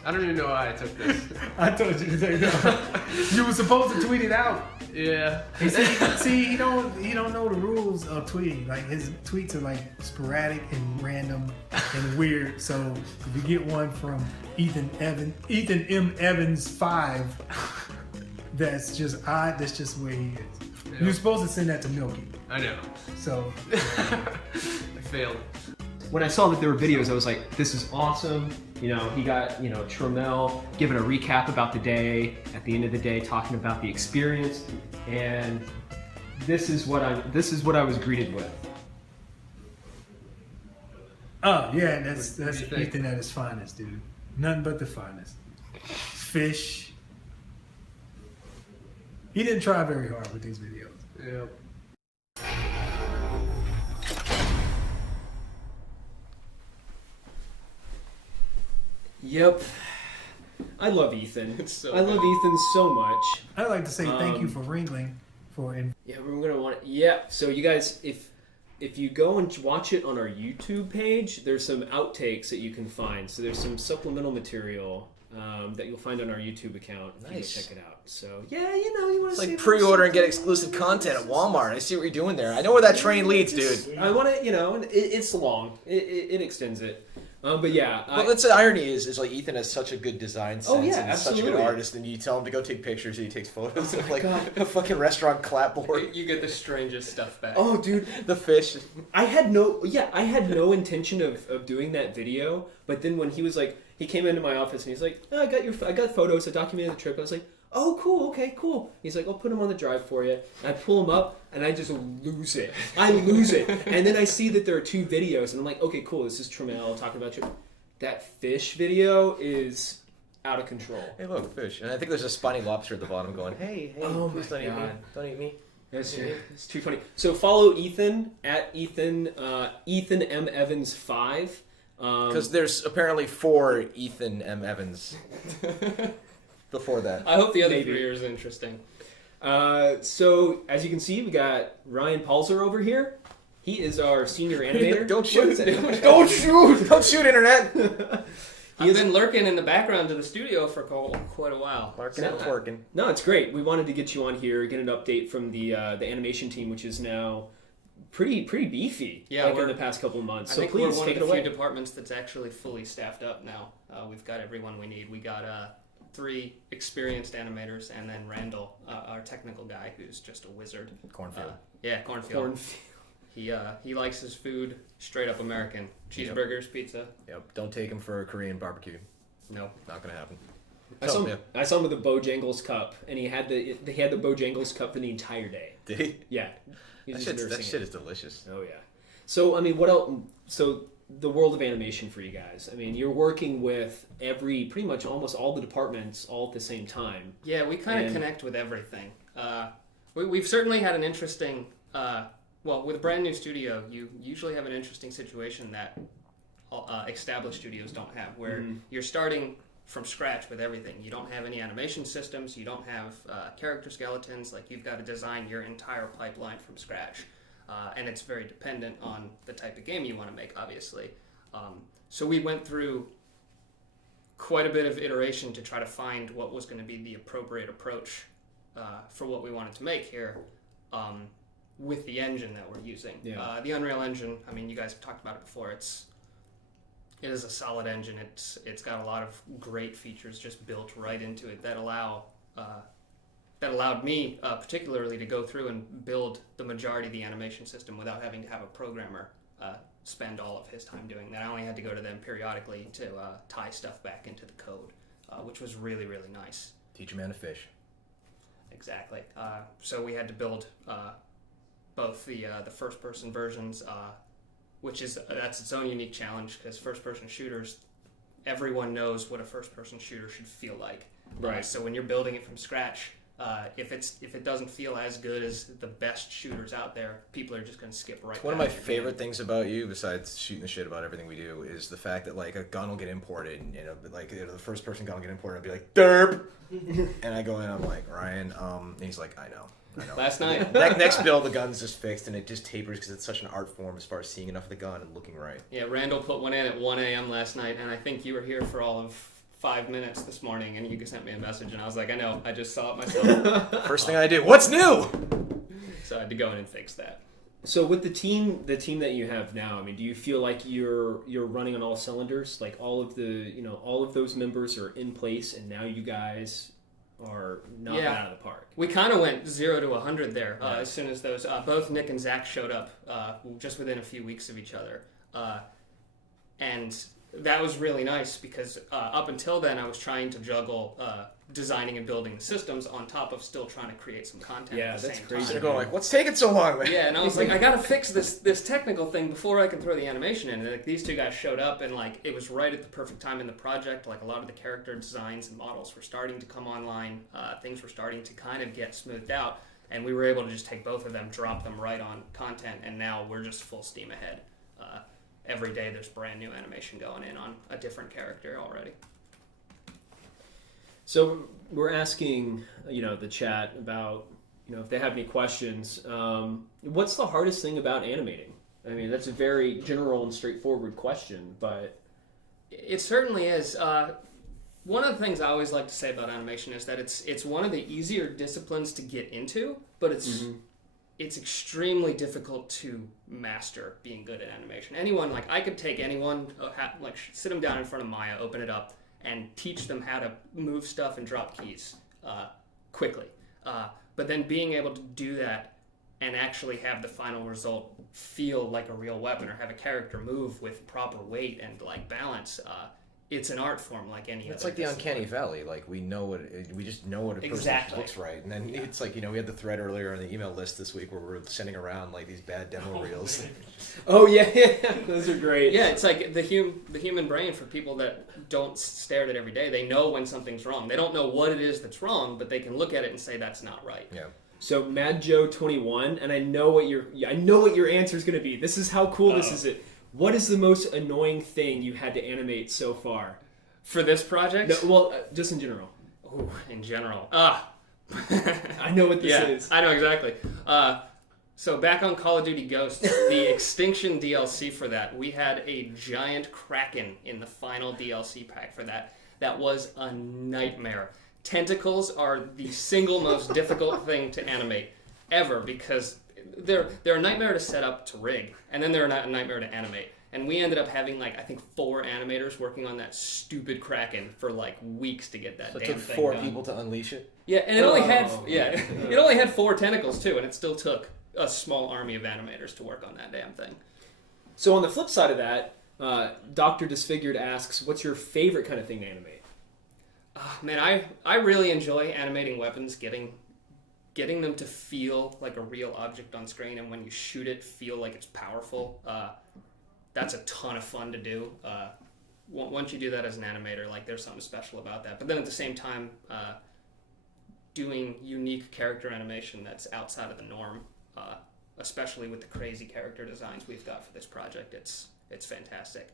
I don't even know why I took this. I told you to take that. You were supposed to tweet it out. Yeah. And see, he don't know the rules of tweeting. Like his tweets are like sporadic and random and weird. So if you get one from Ethan M. Evans 5, that's just odd. That's just where he is. Yeah. You're supposed to send that to Milky. I know. So I failed. When I saw that there were videos, I was like, this is awesome. You know, he got, you know, Tramell giving a recap about the day, at the end of the day, talking about the experience, and this is what I was greeted with. oh yeah, that's What do you think? Ethan at his finest, dude. Nothing but the finest. Fish. He didn't try very hard with these videos. Yep. Yep. I love Ethan. It's so I love Ethan so much. I'd like to say thank you for Ringling for Yeah, we're gonna want to. Yeah. So you guys, if you go and watch it on our YouTube page, there's some outtakes that you can find. So there's some supplemental material that you'll find on our YouTube account. If Nice. you go check it out. So yeah, you know, you want It's to like pre-order and get exclusive content at Walmart. I see what you're doing there. I know where that train leads, dude. I want to, you know, it's long. It extends it. But yeah. Well, that's the irony is like Ethan has such a good design sense Oh, yeah, and is such a good absolutely. artist, and you tell him to go take pictures, and he takes photos of like God. a fucking restaurant clapboard. You get the strangest stuff back. Oh, dude. The fish. I had no intention of doing that video, but then when he was like, he came into my office and he's like, oh, I got photos, I documented the trip. I was like, oh, cool, okay, cool. He's like, I'll put them on the drive for you. And I pull them up and I just lose it. And then I see that there are 2 videos and I'm like, okay, cool, this is Tramell talking about your... That fish video is out of control. Hey, look, fish. And I think there's a spiny lobster at the bottom going, hey, Oh please my don't eat me. God. Don't eat me. It's too funny. So follow Ethan at Ethan M Evans 5. Because there's apparently 4 Ethan M. Evans before that. I hope the other Maybe. 3 are as interesting. So as you can see, we got Ryan Palser over here. He is our senior animator. Don't What shoot. is it? Don't shoot. Don't shoot, Internet. I've been lurking in the background of the studio for quite a while. Larking and twerking. No, it's great. We wanted to get you on here, get an update from the animation team, which is now pretty beefy. Yeah, like in we're- the past couple of months. I So think please we're one take of it the away. few departments that's actually fully staffed up now. We've got everyone we need. We got 3 experienced animators, and then Randall, our technical guy, who's just a wizard. Cornfield. Yeah, Cornfield. He likes his food straight up American. Cheeseburgers, pizza. Yep. Don't take him for a Korean barbecue. No. Not gonna happen. I saw him with the Bojangles cup, and he had the Bojangles cup for the entire day. Did he? Yeah, he was That just nursing shit it. is delicious. Oh yeah. So I mean, what else? So the world of animation for you guys. I mean, you're working with pretty much almost all the departments all at the same time. Yeah, we kind of And- connect with everything. We've certainly had an interesting... well, with a brand new studio, you usually have an interesting situation that established studios don't have, where you're starting from scratch with everything. You don't have any animation systems, you don't have character skeletons, like you've got to design your entire pipeline from scratch. And it's very dependent on the type of game you want to make, obviously. So we went through quite a bit of iteration to try to find what was going to be the appropriate approach for what we wanted to make here. With the engine that we're using. Yeah. The Unreal Engine, I mean, you guys have talked about it before. It is a solid engine. It's got a lot of great features just built right into it that allowed me particularly to go through and build the majority of the animation system without having to have a programmer spend all of his time doing that. I only had to go to them periodically to tie stuff back into the code, which was really, really nice. Teach a man to fish. Exactly. So we had to build both the first person versions, which is that's its own unique challenge because first person shooters, everyone knows what a first person shooter should feel like. Right. So when you're building it from scratch, if it doesn't feel as good as the best shooters out there, people are just going to skip right. One of my past your favorite game. things about you, besides shooting the shit about everything we do, is the fact that like a gun will get imported, and the first person gun will get imported, and I'll be like derp, and I go in, I'm like Ryan, and he's like I know. Last night. Next build, the gun's just fixed, and it just tapers because it's such an art form as far as seeing enough of the gun and looking right. Yeah, Randall put one in at 1 a.m. last night, and I think you were here for all of 5 minutes this morning, and you sent me a message, and I was like, I know, I just saw it myself. First thing I do, what's new? So I had to go in and fix that. So with the team that you have now, I mean, do you feel like you're running on all cylinders? Like all of those members are in place, and now you guys are knocking out of the park. We kind of went 0 to 100 there as soon as those both Nick and Zach showed up just within a few weeks of each other, and that was really nice because up until then I was trying to juggle designing and building the systems on top of still trying to create some content. Yeah, at the that's same crazy. time. You're going like, what's taking so long? Yeah, and I was like, I gotta fix this technical thing before I can throw the animation in. And like these two guys showed up, and like it was right at the perfect time in the project. Like a lot of the character designs and models were starting to come online. Things were starting to kind of get smoothed out, and we were able to just take both of them, drop them right on content, and now we're just full steam ahead. Every day there's brand new animation going in on a different character already. So we're asking, the chat about, if they have any questions. What's the hardest thing about animating? I mean, that's a very general and straightforward question, but it certainly is. One of the things I always like to say about animation is that it's one of the easier disciplines to get into, but it's extremely difficult to master being good at animation. Anyone, like I could take anyone, sit them down in front of Maya, open it up, and teach them how to move stuff and drop keys quickly. But then being able to do that and actually have the final result feel like a real weapon or have a character move with proper weight and like balance, it's an art form like any other. It's like the uncanny valley. Like we just know what a person looks right, and then it's like we had the thread earlier in the email list this week where we're sending around like these bad demo reels. Oh yeah, those are great. Yeah, it's like the human brain for people that don't stare at it every day. They know when something's wrong. They don't know what it is that's wrong, but they can look at it and say that's not right. Yeah. So Mad Joe 21, and I know what your answer is going to be. This is how cool this is. What is the most annoying thing you had to animate so far? For this project? No, well, just in general. Ooh, in general. I know what this is. I know exactly. So back on Call of Duty Ghosts, the Extinction DLC for that, we had a giant kraken in the final DLC pack for that. That was a nightmare. Tentacles are the single most difficult thing to animate ever because they're a nightmare to set up to rig, and then they're a nightmare to animate. And we ended up having 4 animators working on that stupid kraken for weeks to get that So it damn took thing 4 done. people to unleash it. Yeah, and it only had 4 tentacles too, and it still took a small army of animators to work on that damn thing. So on the flip side of that, Dr. Disfigured asks, what's your favorite kind of thing to animate? Man, I really enjoy animating weapons, getting them to feel like a real object on screen, and when you shoot it, feel like it's powerful. That's a ton of fun to do. Once you do that as an animator, there's something special about that. But then at the same time, doing unique character animation that's outside of the norm, especially with the crazy character designs we've got for this project, it's fantastic.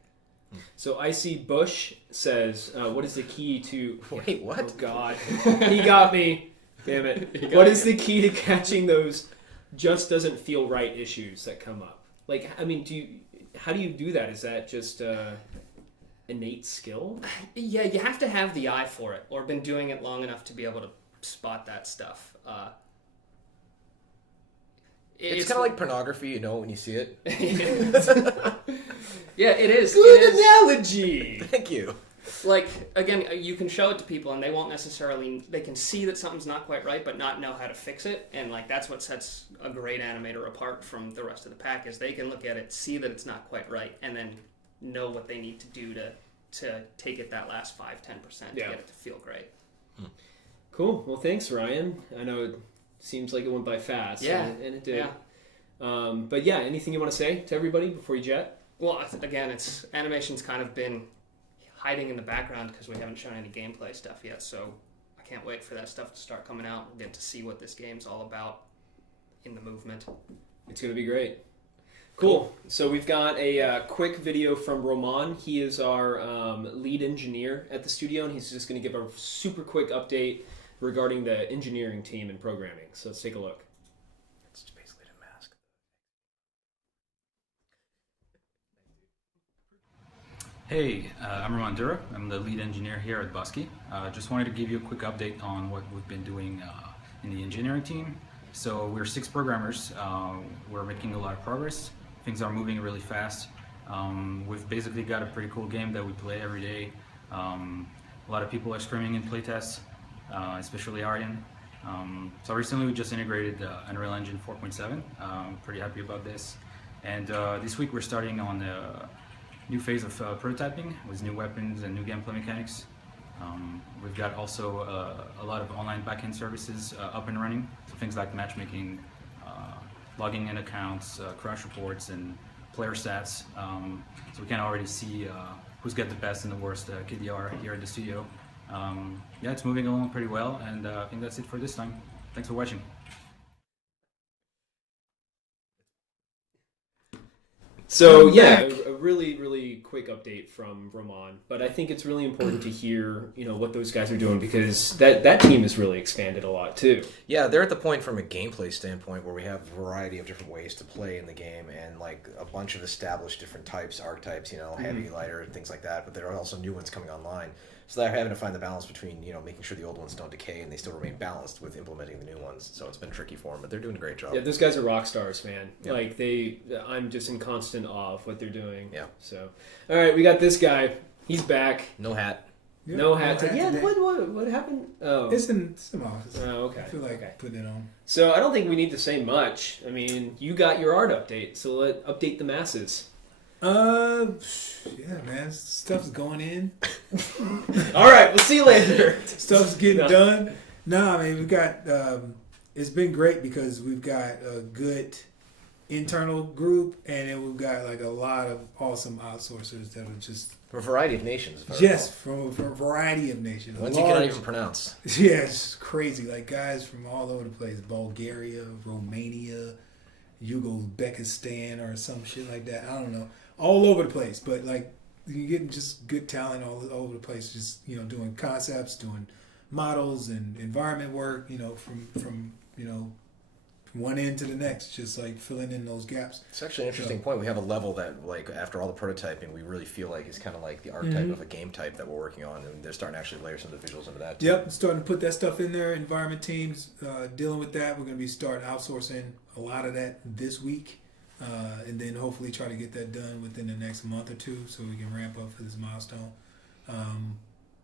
So Icy Bush says, what is the key to... Wait, what? Oh, God. He got me. Damn it. What is the key to catching those just doesn't feel right issues that come up? How do you do that? Is that just innate skill? Yeah, you have to have the eye for it, or been doing it long enough to be able to spot that stuff. It's kind of like pornography, when you see it. Yeah, it is. Good analogy! Thank you. Again, you can show it to people and they won't necessarily, they can see that something's not quite right but not know how to fix it, and that's what sets a great animator apart from the rest of the pack, is they can look at it, see that it's not quite right, and then know what they need to do to take it that last 5-10% to get it to feel great. Cool. Well, thanks, Ryan. I know it seems like it went by fast. Yeah. And it did. Yeah. But yeah, anything you want to say to everybody before you jet? Well, again, it's animation's kind of been hiding in the background because we haven't shown any gameplay stuff yet. So I can't wait for that stuff to start coming out and get to see what this game's all about in the movement. It's going to be great. Cool. So we've got a quick video from Romain. He is our lead engineer at the studio, and he's just going to give a super quick update regarding the engineering team and programming. So let's take a look. It's basically a mask. Hey, I'm Romain Dura. I'm the lead engineer here at Bosky. Just wanted to give you a quick update on what we've been doing in the engineering team. So we're 6 programmers. We're making a lot of progress. Things are moving really fast. We've basically got a pretty cool game that we play every day. A lot of people are screaming in playtests, especially Arjan. So recently we just integrated Unreal Engine 4.7. Pretty happy about this. And this week we're starting on a new phase of prototyping with new weapons and new gameplay mechanics. We've got also a lot of online backend services up and running, so things like matchmaking, logging in accounts, crash reports, and player stats. So we can already see who's got the best and the worst KDR here at the studio. Yeah, it's moving along pretty well, and I think that's it for this time. Thanks for watching. So yeah, a really, really quick update from Romain, but I think it's really important to hear, what those guys are doing, because that team has really expanded a lot too. Yeah, they're at the point from a gameplay standpoint where we have a variety of different ways to play in the game and like a bunch of established different types, archetypes, heavy, lighter, and things like that, but there are also new ones coming online. So they're having to find the balance between, making sure the old ones don't decay and they still remain balanced with implementing the new ones. So it's been tricky for them, but they're doing a great job. Yeah, those guys are rock stars, man. Yep. Like I'm just in constant awe of what they're doing. Yeah. So, all right, we got this guy. He's back. No hat. Yeah, No hat. today. What happened? Oh. It's in my office. Oh, okay. I feel like Okay. putting it on. So I don't think we need to say much. I mean, you got your art update, so let update the masses. Yeah, man, stuff's going in. All right, we'll see you later. Stuff's getting No. done. Nah, I mean, we've got. It's been great because we've got a good internal group, and then we've got like a lot of awesome outsourcers that are just From a variety of nations. if I yes recall. from a variety of nations. Ones you cannot even pronounce. Yeah, it's crazy. Like guys from all over the place: Bulgaria, Romania, Uzbekistan, or some shit like that. I don't know. All over the place, but like you're getting just good talent all over the place. Just doing concepts, doing models and environment work. From one end to the next, just like filling in those gaps. It's actually an interesting point. We have a level that, like, after all the prototyping, we really feel like is kind of like the archetype of a game type that we're working on, and they're starting to actually layer some of the visuals into that too. Yep, starting to put that stuff in there. Environment teams dealing with that. We're going to be starting outsourcing a lot of that this week. And then hopefully try to get that done within the next month or two so we can ramp up for this milestone.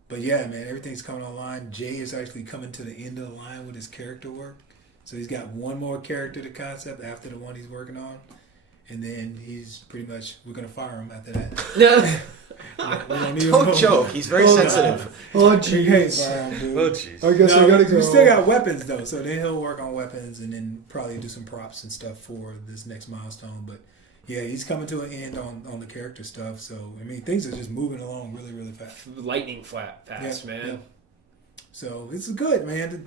But yeah, man, everything's coming online. Jay is actually coming to the end of the line with his character work. So he's got one more character to concept after the one he's working on. And then we're going to fire him after that. Don't joke. He's very sensitive. Oh, jeez. Oh, jeez. I guess we still got weapons, though. So then he'll work on weapons and then probably do some props and stuff for this next milestone. But yeah, he's coming to an end on the character stuff. So, I mean, things are just moving along really, really fast. Lightning fast, man. Yeah. So it's good, man.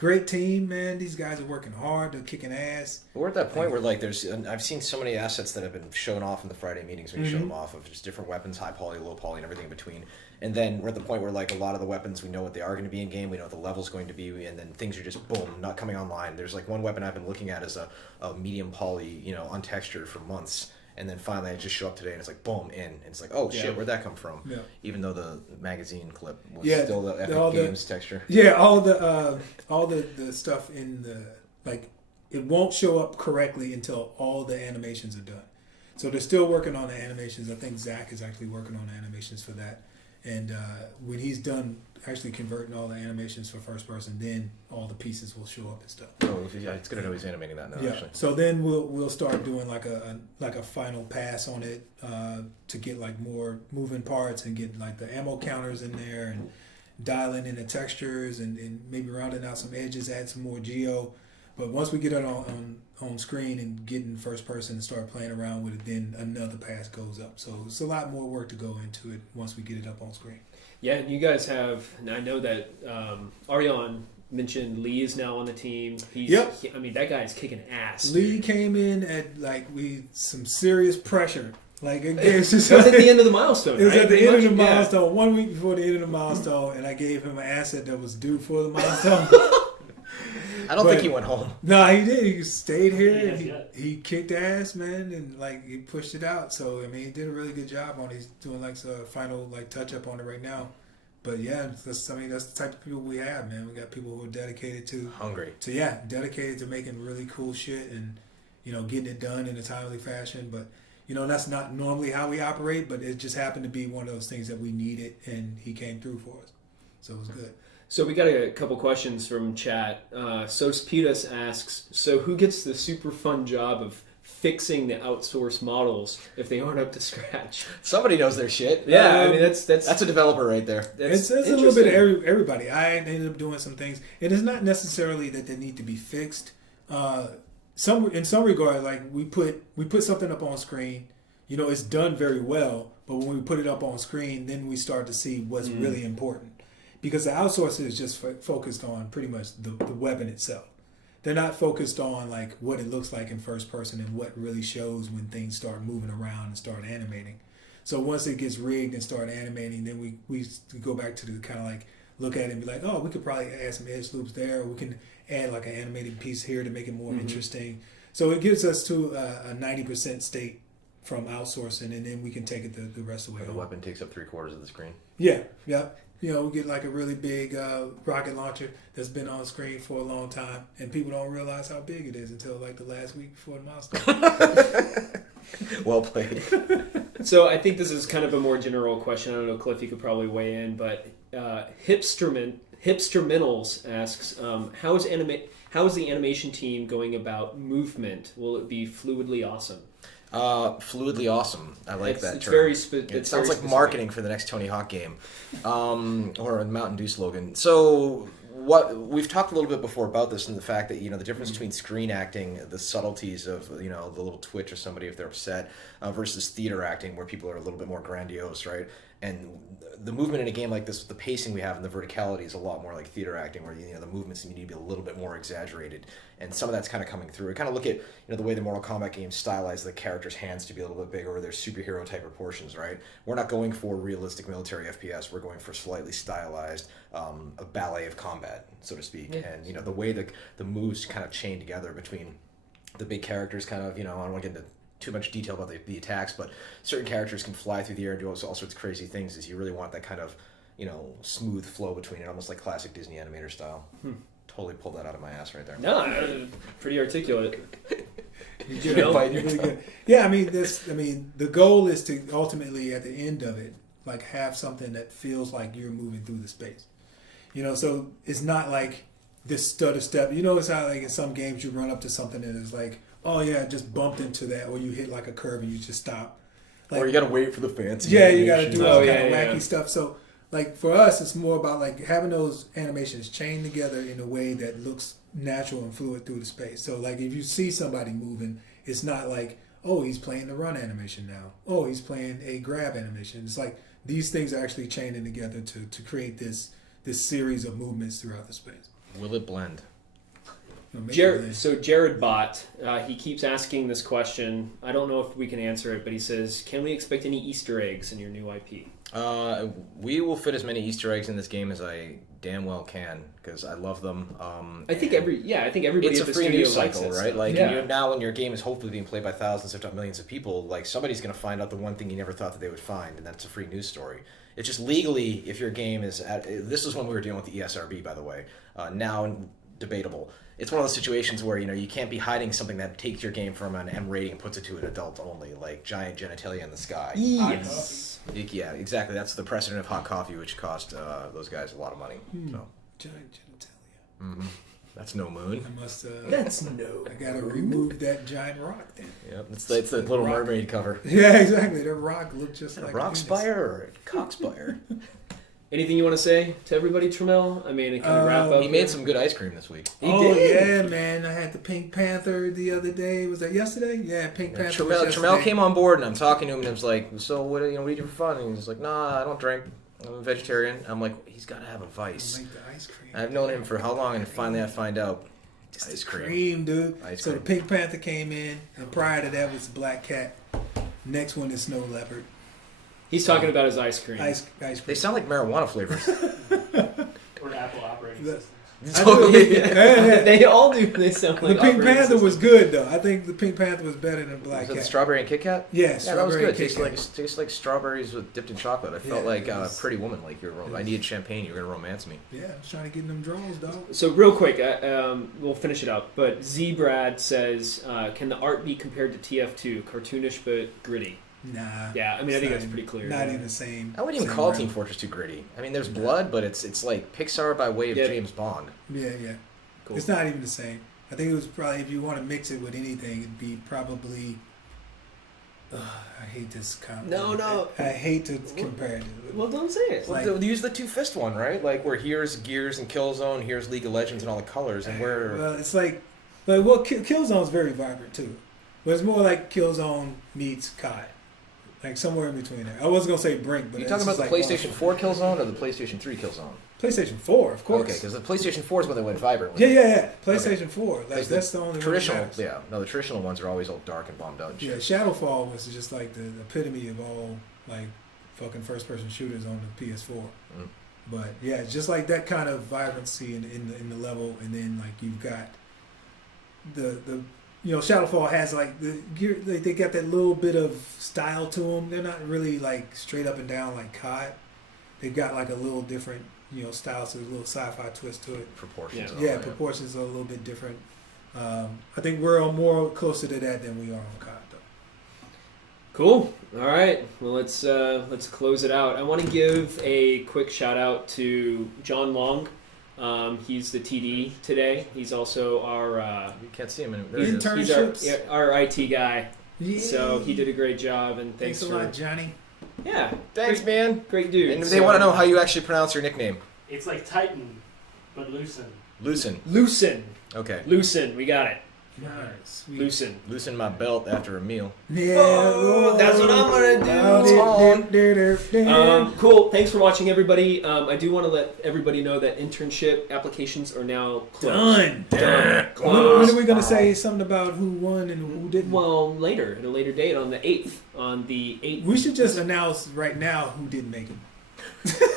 Great team, man. These guys are working hard. They're kicking ass. We're at that point where, like, I've seen so many assets that have been shown off in the Friday meetings when you show them off of just different weapons, high poly, low poly, and everything in between. And then we're at the point where, like, a lot of the weapons, we know what they are going to be in game, we know what the level's going to be, and then things are just, boom, not coming online. There's, like, one weapon I've been looking at is a medium poly, untextured for months. And then finally I just show up today and it's like, boom, in. And it's like, oh, shit, where'd that come from? Yeah. Even though the magazine clip was Yeah, still the Epic all the- Games texture. Yeah, all the stuff in the, like, it won't show up correctly until all the animations are done. So they're still working on the animations. I think Zach is actually working on the animations for that. And when he's done actually converting all the animations for first person, then all the pieces will show up and stuff. Oh, yeah, it's good to know he's animating that now, Yeah. actually. So then we'll start doing like a final pass on it to get like more moving parts and get like the ammo counters in there and dialing in the textures and maybe rounding out some edges, add some more geo. But once we get it on screen and getting first person and start playing around with it, then another pass goes up. So it's a lot more work to go into it once we get it up on screen. Yeah, and you guys have, and I know that Arjan mentioned Lee is now on the team. I mean, that guy is kicking ass. Lee came in at some serious pressure. Like it was at the end of the milestone. It was right? at the end of the milestone, 1 week before the end of the milestone, and I gave him an asset that was due for the milestone. I don't think he went home. No, he did. He stayed here. He kicked ass, man, and he pushed it out. So I mean, he did a really good job on it. He's doing a final touch up on it right now. But yeah, that's the type of people we have, man. We got people who are dedicated to dedicated to making really cool shit and getting it done in a timely fashion. But that's not normally how we operate. But it just happened to be one of those things that we needed, and he came through for us. So it was good. So we got a couple questions from chat. Sospitas asks, so who gets the super fun job of fixing the outsourced models if they aren't up to scratch? Somebody knows their shit. Yeah, I mean that's a developer right there. It's a little bit of everybody. I ended up doing some things. It is not necessarily that they need to be fixed. In some regard, we put something up on screen. It's done very well, but when we put it up on screen, then we start to see what's really important. Because the outsourcer is just focused on pretty much the weapon itself. They're not focused on what it looks like in first person and what really shows when things start moving around and start animating. So once it gets rigged and start animating, then we go back to the kind of look at it and be like, oh, we could probably add some edge loops there, or we can add an animated piece here to make it more interesting. So it gives us to a 90% state from outsourcing, and then we can take it the rest of the way. The weapon takes up 3/4 of the screen. Yeah. We get a really big rocket launcher that's been on screen for a long time, and people don't realize how big it is until the last week before the milestone. Well played. So I think this is kind of a more general question. I don't know, Cliff, you could probably weigh in, but Hipsterminals asks, how is the animation team going about movement? Will it be fluidly awesome? Fluidly awesome. I like that term. It sounds like marketing for the next Tony Hawk game, or a Mountain Dew slogan. So what we've talked a little bit before about this, and the fact that the difference between screen acting, the subtleties of the little twitch of somebody if they're upset, versus theater acting where people are a little bit more grandiose, right? And the movement in a game like this, the pacing we have and the verticality is a lot more like theater acting, where the movements need to be a little bit more exaggerated, and some of that's kind of coming through. We kind of look at the way the Mortal Kombat games stylize the characters' hands to be a little bit bigger, or their superhero type proportions, right? We're not going for realistic military FPS. We're going for slightly stylized a ballet of combat, so to speak. Yeah. And the way the moves kind of chain together between the big characters, kind of I don't want to get into too much detail about the attacks, but certain characters can fly through the air and do all sorts of crazy things. Is you really want that kind of smooth flow between it, almost like classic Disney animator style. Totally pulled that out of my ass right there. No, pretty articulate. Really good. Yeah, the goal is to ultimately at the end of it have something that feels like you're moving through the space. So it's not like this stutter step. It's how in some games you run up to something and it's oh yeah, just bumped into that, or you hit a curve and you just stop. Or you gotta wait for the fancy. Yeah, you gotta do all kind of wacky stuff. So for us, it's more about having those animations chained together in a way that looks natural and fluid through the space. So if you see somebody moving, it's not oh, he's playing the run animation now. Oh, he's playing a grab animation. It's these things are actually chaining together to create this series of movements throughout the space. Will it blend? Jared Bott, he keeps asking this question. I don't know if we can answer it, but he says, can we expect any Easter eggs in your new IP? We will fit as many Easter eggs in this game as I damn well can, because I love them. I think everybody it's at the a free studio news cycle, likes right? Now when your game is hopefully being played by thousands, if not millions of people, somebody's going to find out the one thing you never thought that they would find, and that's a free news story. It's just legally, if your game is this is when we were dealing with the ESRB, by the way. Now debatable. It's one of those situations where you can't be hiding something that takes your game from an M rating and puts it to an adult only, like giant genitalia in the sky. Yes. Yeah, exactly. That's the precedent of hot coffee, which cost those guys a lot of money. So. Giant genitalia. Mm-hmm. That's no moon. I must. That's no. I gotta remove that giant rock then. Yep, it's the Little Mermaid cover. Yeah, exactly. That rock looked just like a rock spire or a cock spire. Anything you want to say to everybody, Tramell? I mean, it kind of wrap up. He made some good ice cream this week. He did. Yeah, man. I had the Pink Panther the other day. Was that yesterday? Yeah, Pink Panther. was yesterday. Tramell came on board, and I'm talking to him, and I was like, "So what? What do you do for fun?" And he's like, "Nah, I don't drink. I'm a vegetarian." I'm like, "He's got to have a vice." Make the ice cream. I've known him for how long, and finally I find out. It's Ice the cream. dude. Ice So cream. the Pink Panther came in, and prior to that was the Black Cat. Next one is Snow Leopard. He's talking about his ice cream. Ice They cream. sound like marijuana flavors. Or Apple operating The- systems. I do. Yeah. They all do. They sound The like Pink operating Panther was systems. good though. I think the Pink Panther was better than Black Was it the Cat. strawberry and Kit Kat? Yeah, Yeah, that was strawberry good. and Kit Tastes like strawberries dipped in chocolate. I felt Yeah, like it a was- pretty woman. Like I needed champagne. You were gonna romance me. Yeah, I was trying to get in them draws, dog. So real quick, we'll finish it up. But Z-Brad says, can the art be compared to TF2? Cartoonish but gritty. Nah. Yeah, I mean, I it's think not that's even- pretty clear. Not even the same. I wouldn't even same call realm. Team Fortress 2 gritty. I mean, there's blood, but it's like Pixar by way of Yeah. James Bond. Yeah. Cool. It's not even the same. I think it was probably, if you want to mix it with anything, it'd be probably. I hate this comment. No. I hate to compare it. Well, don't say it. Like- Well, use the two-fist one, right? Like where here's Gears and Killzone, here's League of Legends and all the colors, and where Well, it's like well, Killzone's very vibrant too, but it's more like Killzone meets COD, like somewhere in between there. I wasn't gonna say Brink, but you it's talking about just the like PlayStation 4 Killzone or the PlayStation 3 Killzone? PlayStation 4, of course. Okay, because the PlayStation 4 is when they went vibrant. with Yeah, it. PlayStation 4. Like, 'Cause that's the only traditional. one that matters. Yeah, no, the traditional ones are always all dark and bombed out. And Yeah, shit. Shadowfall was just like the epitome of all like fucking first-person shooters on the PS4. Mm. But yeah, it's just like that kind of vibrancy in the level, and then like you've got the Shadowfall has like the gear. They got that little bit of style to them. They're not really like straight up and down like COD. They've got like a little different style, so there's a little sci-fi twist to it. Proportions. Yeah. and all Yeah, that. proportions are a little bit different. I think we're more closer to that than we are on COD, though. Cool. All right. Well, let's close it out. I want to give a quick shout out to John Long. He's the TD today. He's also our You can't see him. He's he's our IT guy. Yeah. So he did a great job, and Thanks thanks a for lot, Johnny. yeah. Thanks, man. Great dude. And they want to know how you actually pronounce your nickname. It's like Titan, but loosen. Loosen. Loosen. Okay. Loosen. We got it. Nice. Sweet. Loosen. Loosen my belt after a meal. Yeah. Oh, that's what I'm gonna do. Cool. Thanks for watching, everybody. I do want to let everybody know that internship applications are now closed. Done. When Closed. are we gonna say something about who won and who didn't? Well, later, at a later date, on the 8th. On the 8th. We should just announce right now who didn't make it.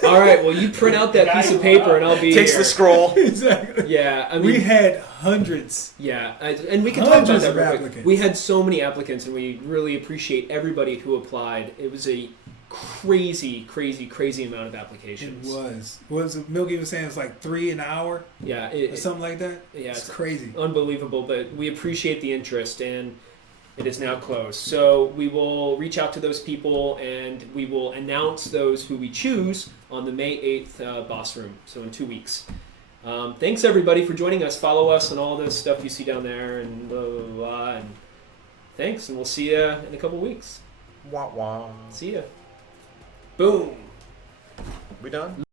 All right. Well, you print out that piece of paper, and I'll be Takes here. the scroll. Exactly. Yeah, I mean, We had hundreds. yeah, and we can talk about Hundreds that of real quick. applicants. We had so many applicants, and we really appreciate everybody who applied. It was a crazy amount of It applications. was Milky was saying it's like 3 an hour Yeah, or something like that. yeah, It's it's crazy. unbelievable, but we appreciate the interest, and it is now closed. So we will reach out to those people, and we will announce those who we choose on the May 8th Boss Room, so in 2 weeks. Thanks, everybody, for joining us. Follow us on all this stuff you see down there, and blah, blah, blah. And thanks, and we'll see you in a couple weeks. Wah wah. See ya. Boom. We done?